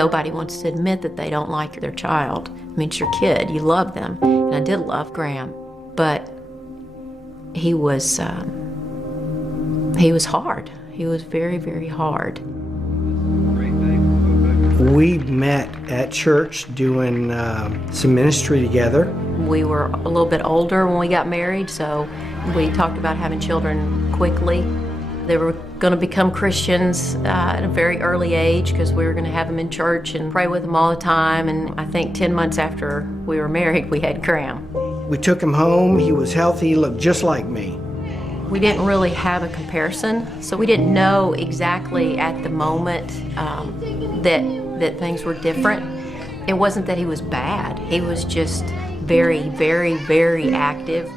Nobody wants to admit that they don't like their child. I mean, it's your kid. You love them. And I did love Graham. But he was hard. He was very, very hard. We met at church doing some ministry together. We were a little bit older when we got married, so we talked about having children quickly. They were going to become Christians at a very early age because we were going to have them in church and pray with them all the time. And I think 10 months after we were married, we had Graham. We took him home. He was healthy. He looked just like me. We didn't really have a comparison, so we didn't know exactly at the moment that things were different. It wasn't that he was bad. He was just very, very, very active.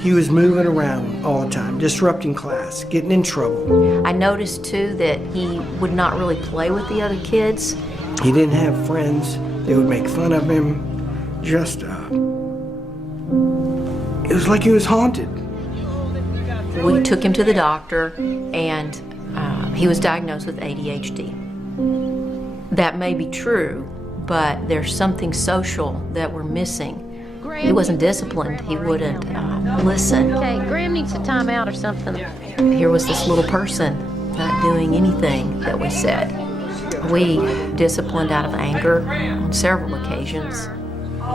He was moving around all the time, disrupting class, getting in trouble. I noticed too that he would not really play with the other kids. He didn't have friends. They would make fun of him. Just, it was like he was haunted. We took him to the doctor, and he was diagnosed with ADHD. That may be true, but there's something social that we're missing. He wasn't disciplined. He wouldn't listen. Okay, Graham needs a timeout or something. Here was this little person not doing anything that we said. We disciplined out of anger on several occasions.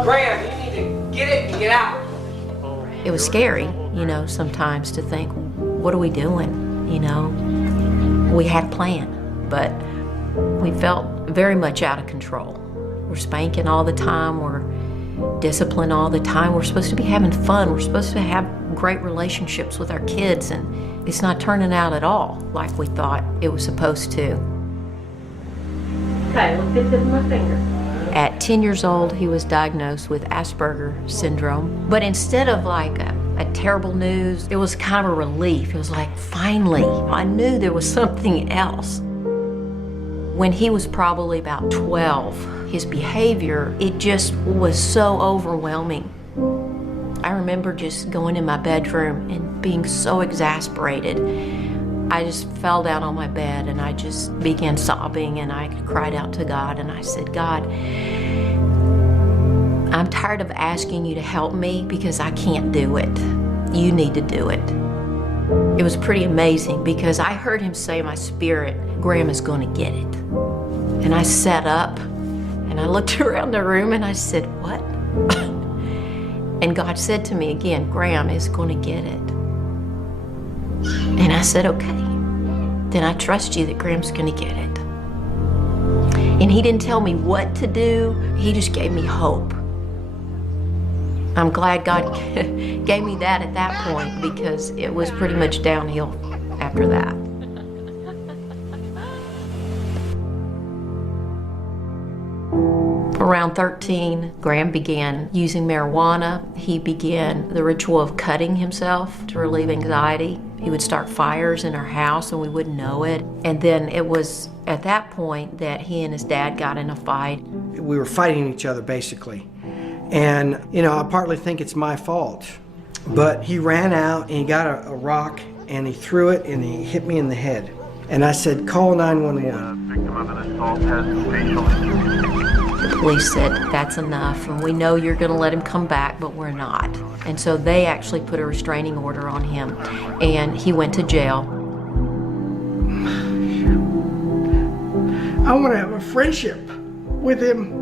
Graham, you need to get it and get out. It was scary, sometimes to think, what are we doing? We had a plan, but we felt very much out of control. We're spanking all the time. We're disciplined all the time. We're supposed to be having fun. We're supposed to have great relationships with our kids, and it's not turning out at all like we thought it was supposed to. Okay, look at my finger. At 10 years old, he was diagnosed with Asperger syndrome. But instead of like a terrible news, it was kind of a relief. It was like, finally, I knew there was something else. When he was probably about 12, his behavior, it just was so overwhelming. I remember just going in my bedroom and being so exasperated. I just fell down on my bed and I just began sobbing, and I cried out to God, and I said, God, I'm tired of asking you to help me because I can't do it. You need to do it. It was pretty amazing because I heard him say in my spirit, Graham is going to get it. And I sat up and I looked around the room and I said, what? And God said to me again, Graham is going to get it. And I said, okay, then I trust you that Graham's going to get it. And he didn't tell me what to do. He just gave me hope. I'm glad God gave me that at that point because it was pretty much downhill after that. Around 13, Graham began using marijuana. He began the ritual of cutting himself to relieve anxiety. He would start fires in our house and we wouldn't know it. And then it was at that point that he and his dad got in a fight. We were fighting each other basically. And, I partly think it's my fault. But he ran out and he got a rock and he threw it and he hit me in the head. And I said, call 911. Victim of an assault has facial injuries. The police said, that's enough, and we know you're going to let him come back, but we're not. And so they actually put a restraining order on him, and he went to jail. I want to have a friendship with him.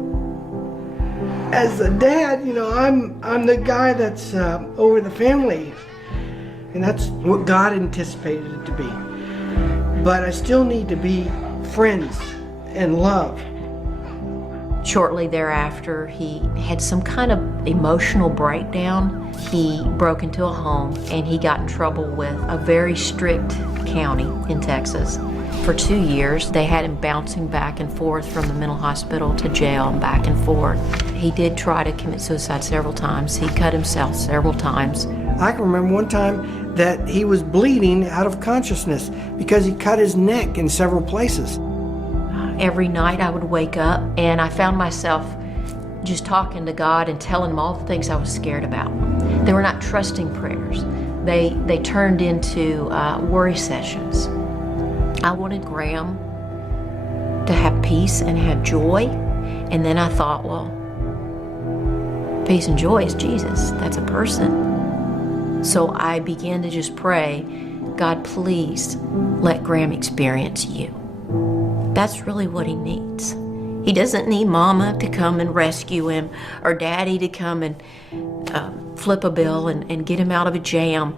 As a dad, I'm the guy that's over the family, and that's what God anticipated it to be. But I still need to be friends and love. Shortly thereafter, he had some kind of emotional breakdown. He broke into a home and he got in trouble with a very strict county in Texas. For 2 years, they had him bouncing back and forth from the mental hospital to jail and back and forth. He did try to commit suicide several times. He cut himself several times. I can remember one time that he was bleeding out of consciousness because he cut his neck in several places. Every night I would wake up and I found myself just talking to God and telling him all the things I was scared about. They were not trusting prayers. They turned into worry sessions. I wanted Graham to have peace and have joy. And then I thought, well, peace and joy is Jesus. That's a person. So I began to just pray, God, please let Graham experience you. That's really what he needs. He doesn't need mama to come and rescue him or daddy to come and flip a bill and get him out of a jam.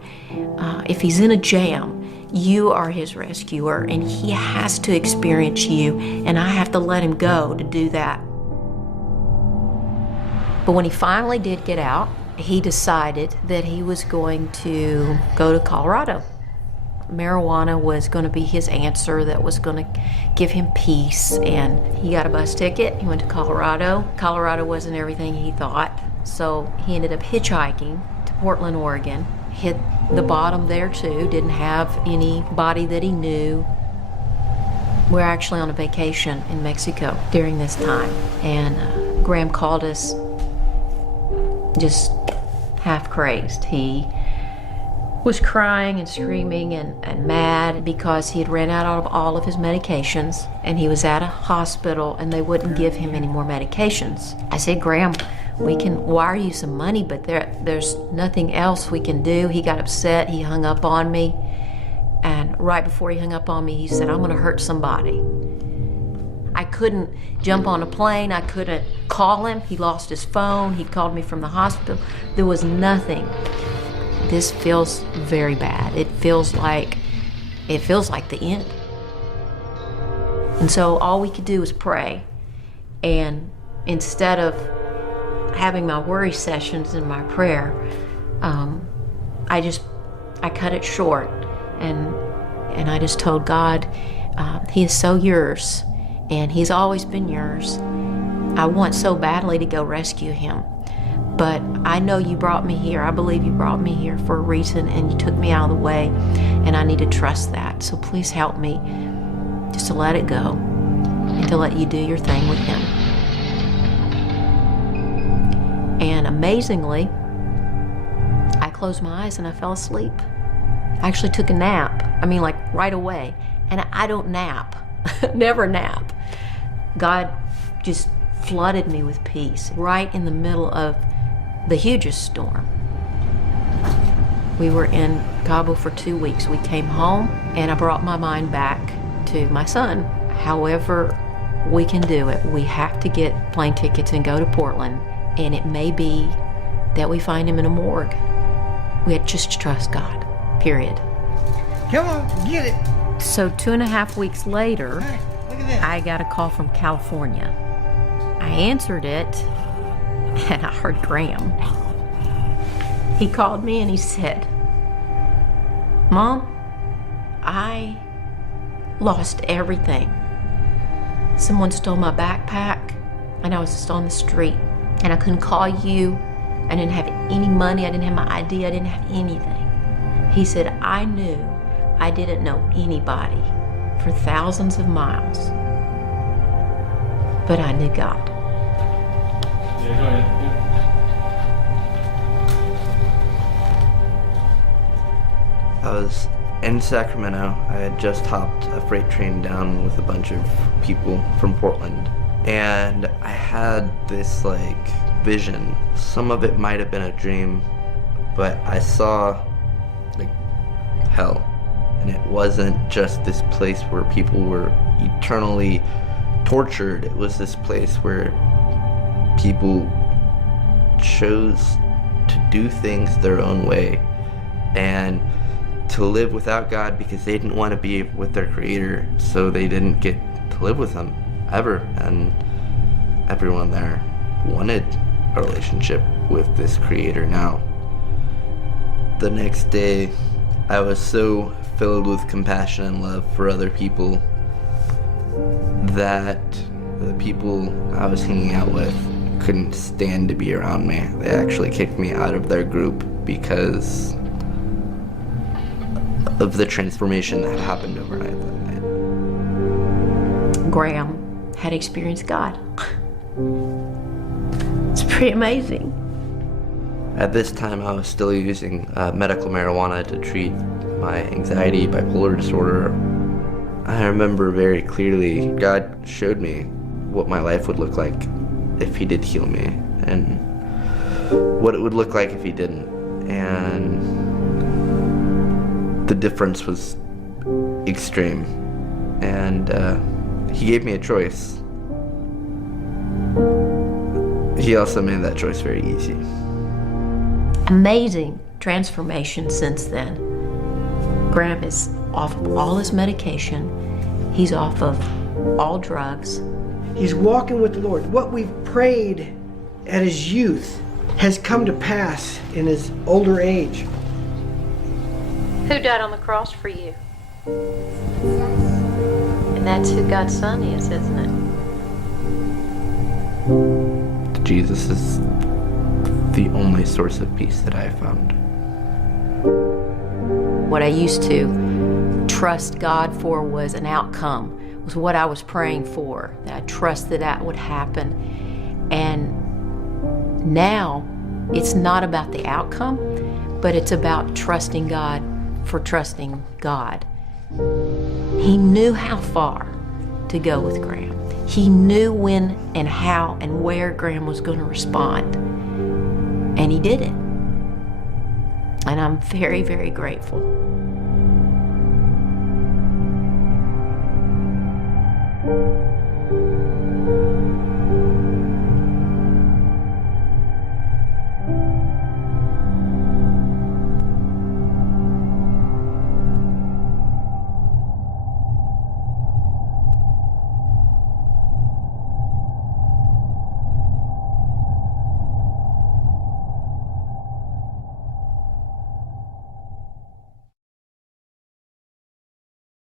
If he's in a jam, you are his rescuer, and he has to experience you, and I have to let him go to do that. But when he finally did get out, he decided that he was going to go to Colorado. Marijuana was going to be his answer that was going to give him peace, and he got a bus ticket. He went to Colorado. Colorado wasn't everything he thought, so he ended up hitchhiking to Portland, Oregon. Hit the bottom there too, didn't have anybody that he knew. We're actually on a vacation in Mexico during this time, and Graham called us just half crazed. He was crying and screaming and mad because he had ran out of all of his medications, and he was at a hospital and they wouldn't give him any more medications. I said, Graham, we can wire you some money, but there's nothing else we can do. He got upset, he hung up on me, and right before he hung up on me, he said, I'm gonna hurt somebody. I couldn't jump on a plane, I couldn't call him, he lost his phone, he called me from the hospital, there was nothing. This feels very bad. It feels like the end. And so all we could do was pray. And instead of having my worry sessions in my prayer, I cut it short, and I just told God, he is so yours, and he's always been yours. I want so badly to go rescue him. But I know you brought me here. I believe you brought me here for a reason, and you took me out of the way, and I need to trust that. So please help me just to let it go and to let you do your thing with him. And amazingly, I closed my eyes and I fell asleep. I actually took a nap. I mean, like right away. And I don't nap, never nap. God just flooded me with peace right in the middle of the hugest storm. We were in Cabo for 2 weeks. We came home and I brought my mind back to my son. However we can do it, we have to get plane tickets and go to Portland, and it may be that we find him in a morgue. We had just to trust God, period. Come on, get it. So 2.5 weeks later, Hey, look at that. I got a call from California. I answered it, and I heard Graham. He called me and he said, Mom, I lost everything. Someone stole my backpack, and I was just on the street, and I couldn't call you. I didn't have any money, I didn't have my ID, I didn't have anything. He said, I knew I didn't know anybody for thousands of miles, but I knew God. Yeah, go ahead. I was in Sacramento. I had just hopped a freight train down with a bunch of people from Portland, and I had this vision. Some of it might have been a dream, but I saw hell, and it wasn't just this place where people were eternally tortured. It was this place where people chose to do things their own way and to live without God because they didn't want to be with their Creator, so they didn't get to live with Him ever. And everyone there wanted a relationship with this Creator now. The next day, I was so filled with compassion and love for other people that the people I was hanging out with couldn't stand to be around me. They actually kicked me out of their group because of the transformation that happened overnight that night. Graham had experienced God. It's pretty amazing. At this time, I was still using medical marijuana to treat my anxiety, bipolar disorder, I remember very clearly God showed me what my life would look like if He did heal me, and what it would look like if He didn't. And the difference was extreme. And He gave me a choice. He also made that choice very easy. Amazing transformation since then. Graham is off of all his medication. He's off of all drugs. He's walking with the Lord. What we've prayed at his youth has come to pass in his older age. Who died on the cross for you? And that's who God's Son is, isn't it? Jesus is the only source of peace that I have found. What I used to trust God for was an outcome, was what I was praying for, that I trusted that would happen. And now it's not about the outcome, but it's about trusting God for trusting God. He knew how far to go with Graham. He knew when and how and where Graham was going to respond. And he did it. And I'm very, very grateful.